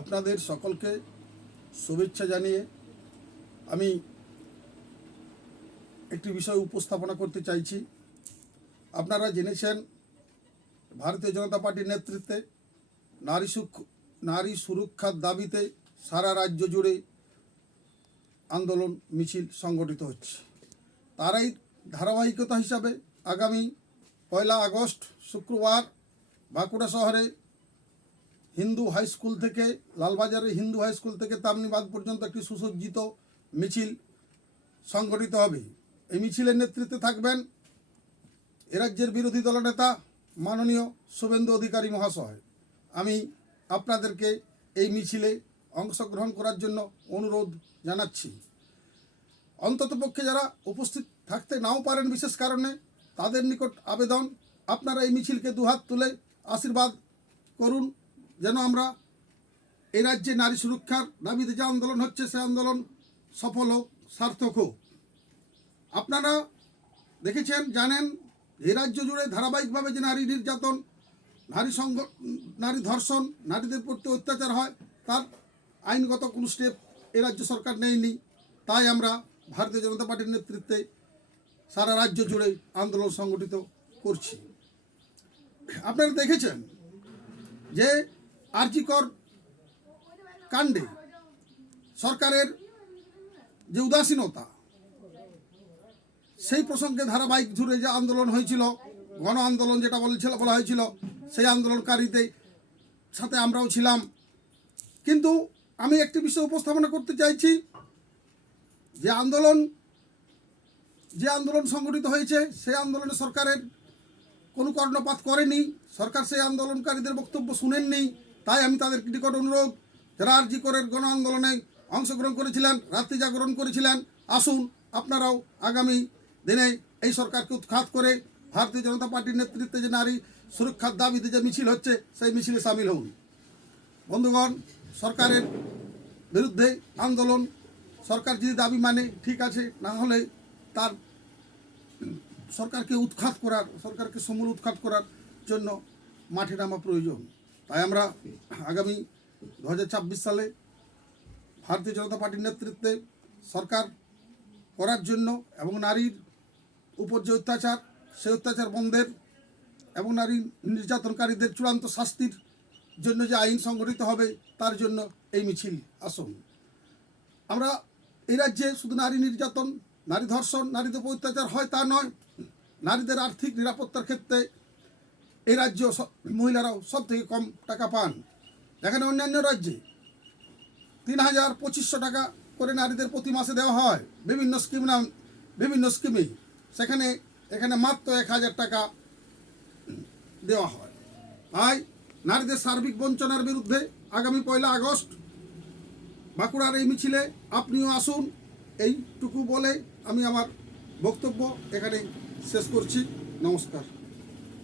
আপনাদের সকলকে শুভেচ্ছা জানিয়ে আমি একটি বিষয় উপস্থাপনা করতে চাইছি। আপনারা জেনেছেন ভারতীয় জনতা পার্টির নেতৃত্বে নারী সুরক্ষার দাবিতে সারা রাজ্য জুড়ে আন্দোলন মিছিল সংগঠিত হচ্ছে। তারই ধারাবাহিকতা হিসাবে আগামী 1 আগস্ট শুক্রবার বাঁকুড়া শহরে হিন্দু হাই স্কুল থেকে লালবাজারের হিন্দু হাই স্কুল থেকে তামনিবাদ পর্যন্ত একটি সুসজ্জিত মিছিল সংগঠিত হবে। এই মিছিলের নেতৃত্বে থাকবেন এ রাজ্যের বিরোধী দলনেতা মাননীয় শুভেন্দু অধিকারী মহাশয়। আমি আপনাদেরকে এই মিছিলে অংশগ্রহণ করার জন্য অনুরোধ জানাচ্ছি। অন্ততপক্ষে যারা উপস্থিত থাকতে নাও পারেন বিশেষ কারণে, তাদের নিকট আবেদন আপনারা এই মিছিলকে দুহাত তুলে আশীর্বাদ করুন, যেন আমরা এই রাজ্যে নারী সুরক্ষার দাবিতে যে আন্দোলন হচ্ছে সে আন্দোলন সফল হোক, সার্থক হোক। আপনারা দেখেছেন, জানেন, এই রাজ্য জুড়ে ধারাবাহিকভাবে যে নারী নির্যাতন, নারী ধর্ষণ, নারীদের প্রতি অত্যাচার হয়, তার আইনগত কোনো স্টেপ এ রাজ্য সরকার নেয়নি। তাই আমরা ভারতীয় জনতা পার্টির নেতৃত্বে সারা রাজ্য জুড়ে আন্দোলন সংগঠিত করছি। আপনারা দেখেছেন যে আরজি কর কাণ্ডে সরকারের যে উদাসীনতা, সেই প্রসঙ্গে ধারাবাহিক জুড়ে যে আন্দোলন হয়েছিল, গণ আন্দোলন যেটা বলা হয়েছিল, সেই আন্দোলনকারীদের সাথে আমরাও ছিলাম। কিন্তু আমি একটি বিষয় উপস্থাপনা করতে চাইছি, যে আন্দোলন সংগঠিত হয়েছে সেই আন্দোলনে সরকারের কোনো কর্ণপাত করেনি। সরকার সেই আন্দোলনকারীদের বক্তব্য শুনেননি। তাই আমি তাদের নিকট অনুরোধ, যারা আরজি করের গণ আন্দোলনে অংশগ্রহণ করেছিলেন, রাত্রি জাগরণ করেছিলেন, আসুন আপনারাও আগামী দিনে এই সরকারকে উৎখাত করে ভারতীয় জনতা পার্টির নেতৃত্বে যে নারী সুরক্ষার দাবিতে যে মিছিল হচ্ছে সেই মিছিলে সামিল হন। বন্ধুগণ, সরকারের বিরুদ্ধে আন্দোলন, সরকার যদি দাবি মানে ঠিক আছে, না হলে তার সরকারকে সমূল উৎখাত করার জন্য মাঠে নামা প্রয়োজন। তাই আমরা আগামী 2026 সালে ভারতীয় জনতা পার্টির নেতৃত্বে সরকার করার জন্য এবং নারীর উপর যে অত্যাচার, সেই অত্যাচার বন্ধের এবং নারী নির্যাতনকারীদের চূড়ান্ত শাস্তির জন্য যে আইন সংগঠিত হবে, তার জন্য এই মিছিল। আসুন, আমরা এই রাজ্যে শুধু নারী নির্যাতন, নারী ধর্ষণ, নারীদের উপর অত্যাচার হয় তা নয়, নারীদের আর্থিক নিরাপত্তার ক্ষেত্রে এই রাজ্য মহিলারাও সব থেকে কম টাকা পান। এখানে অন্যান্য রাজ্যে 3,2500 টাকা করে নারীদের প্রতি মাসে দেওয়া হয় বিভিন্ন স্কিমে, এখানে মাত্র 1,000 টাকা দেওয়া হয়। তাই নারীদের সার্বিক বঞ্চনার বিরুদ্ধে আগামী 1 আগস্ট বাঁকুড়ার এই মিছিলে আপনিও আসুন। এইটুকু বলে আমি আমার বক্তব্য এখানে শেষ করছি। নমস্কার।